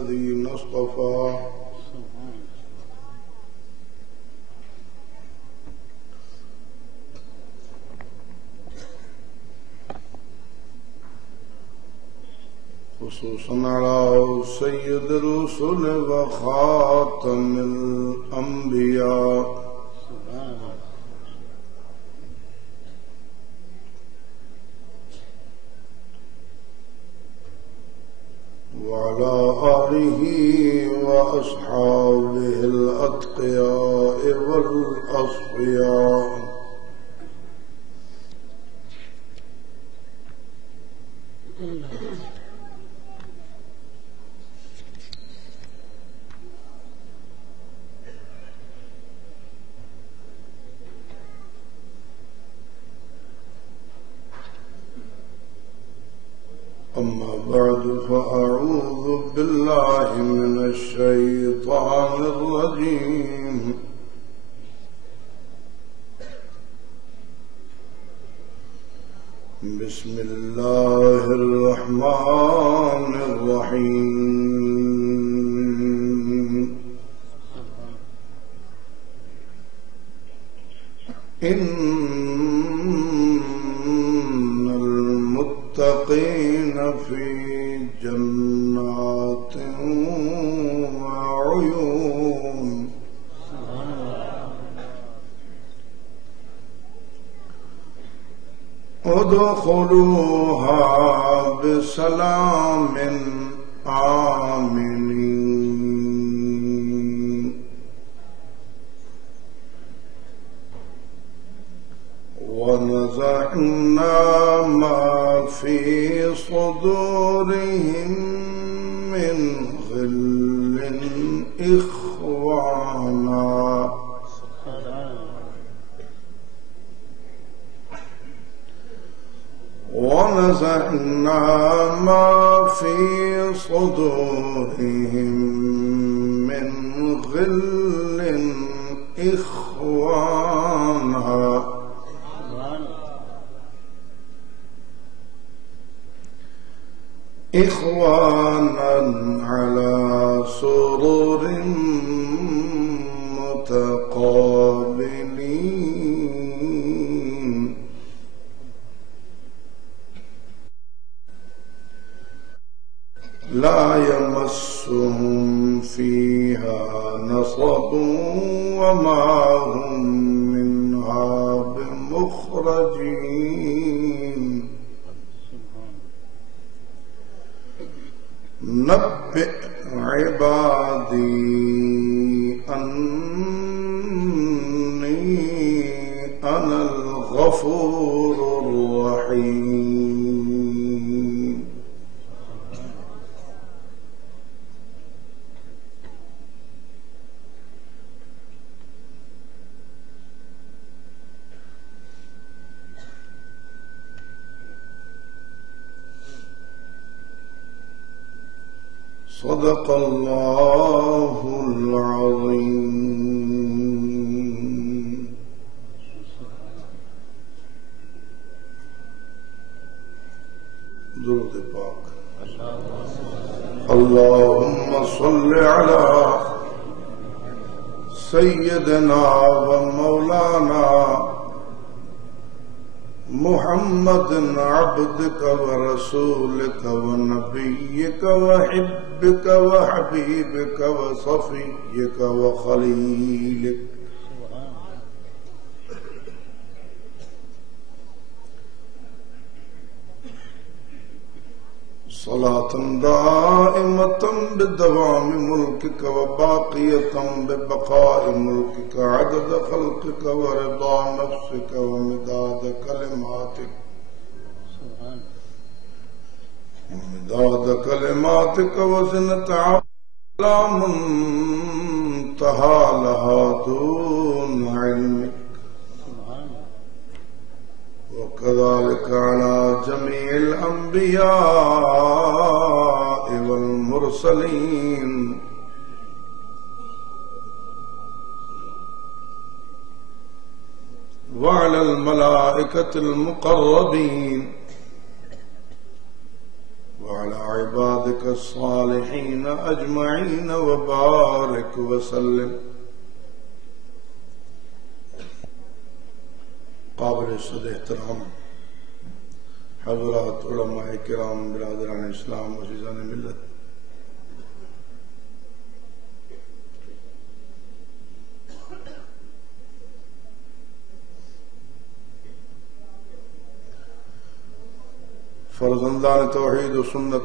الذين اصطفى خصوصا على سيد الرسل وخاتم الأنبياء وعلى آله وأصحابه الأتقياء والأصفياء أما بعد فأعوذ بالله من الشيطان الرجيم بسم الله الرحمن الرحيم إن المتقين في جنات وعيون ادخلوها بسلام آمنين ونزعنا ما في صدورهم من غل إخوانا ونزعنا ما في صدورهم من غل إخوانا على سرر متقابلين لا يمسهم فيها نصب وما هم منها بمخرجين نبئ عبادي أني أنا الغفور الرحيم صدق الله العظيم. درود پاک. اللهم صل على سيدنا ومولانا محمد عبدك ورسولك ونبيك وحبك وحبيبك وصفيك وخليلك صلاة دائمة بدوام ملكك وباقية ببقاء ملكك عدد خلقك ورضا نفسك ومداد كلماتك وزنة على منتهى لها دون علمك وكذلك على جميع الأنبياء والمرسلين وعلى الملائكة المقربين وعلى عبادك الصالحين أجمعين وبارك وسلم. قابل صد احترام حضرات علماء کرام، برادران اسلام، عزیزان ملت، فرزندان توحید و سنت،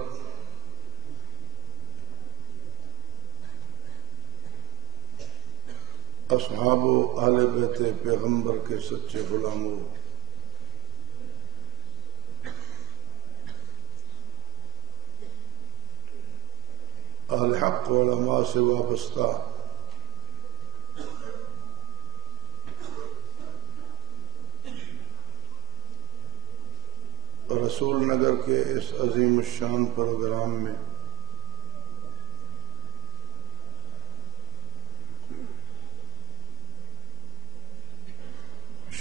اصحاب و اہل بیت پیغمبر کے سچے غلاموں، اہل حق و علماء سے وابستہ رسول نگر کے اس عظیم الشان پروگرام میں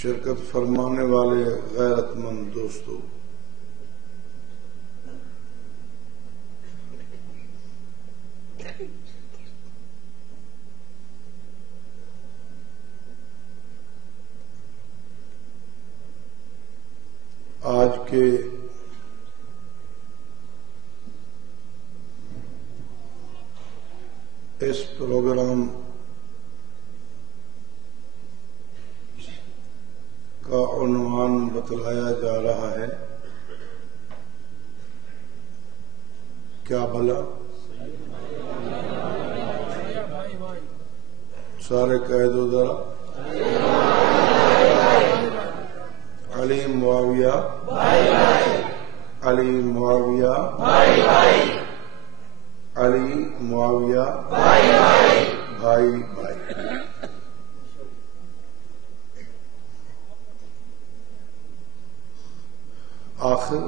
شرکت فرمانے والے غیرت مند دوستوں، آج کے اس پروگرام کا عنوان بتلایا جا رہا ہے، کیا بھلا؟ سارے کہہ دو ذرا، علی معاویہ، علی معاویہ، علی معاویہ، بھائی بھائی۔ آخر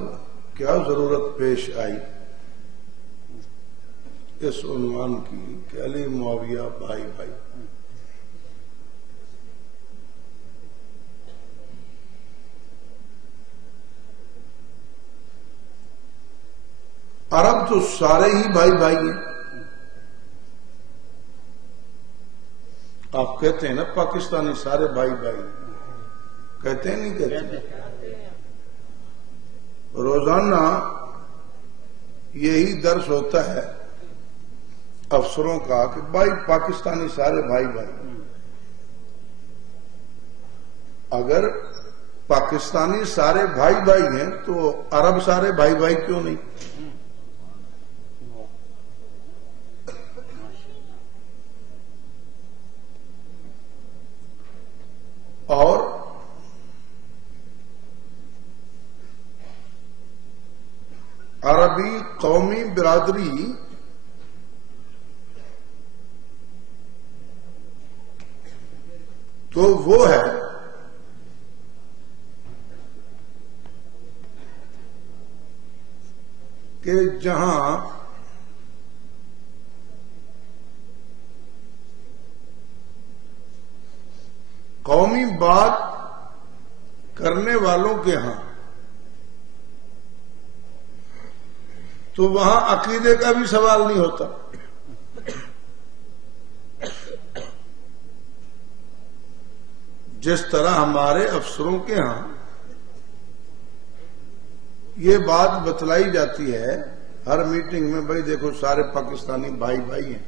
کیا ضرورت پیش آئی اس عنوان کی کہ علی معاویہ بھائی بھائی؟ عرب تو سارے ہی بھائی بھائی ہیں۔ آپ کہتے ہیں نا پاکستانی سارے بھائی بھائی، کہتے ہیں نہیں کہتے؟ روزانہ یہی درس ہوتا ہے افسروں کا کہ بھائی پاکستانی سارے بھائی بھائی۔ اگر پاکستانی سارے بھائی بھائی ہیں تو عرب سارے بھائی بھائی کیوں نہیں؟ اور عربی قومی برادری تو وہ ہے کہ جہاں قومی بات کرنے والوں کے ہاں تو وہاں عقیدے کا بھی سوال نہیں ہوتا، جس طرح ہمارے افسروں کے ہاں یہ بات بتلائی جاتی ہے ہر میٹنگ میں، بھائی دیکھو سارے پاکستانی بھائی بھائی ہیں،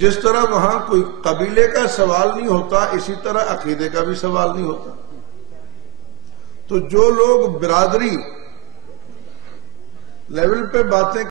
جس طرح وہاں کوئی قبیلے کا سوال نہیں ہوتا اسی طرح عقیدے کا بھی سوال نہیں ہوتا۔ تو جو لوگ برادری لیول پہ باتیں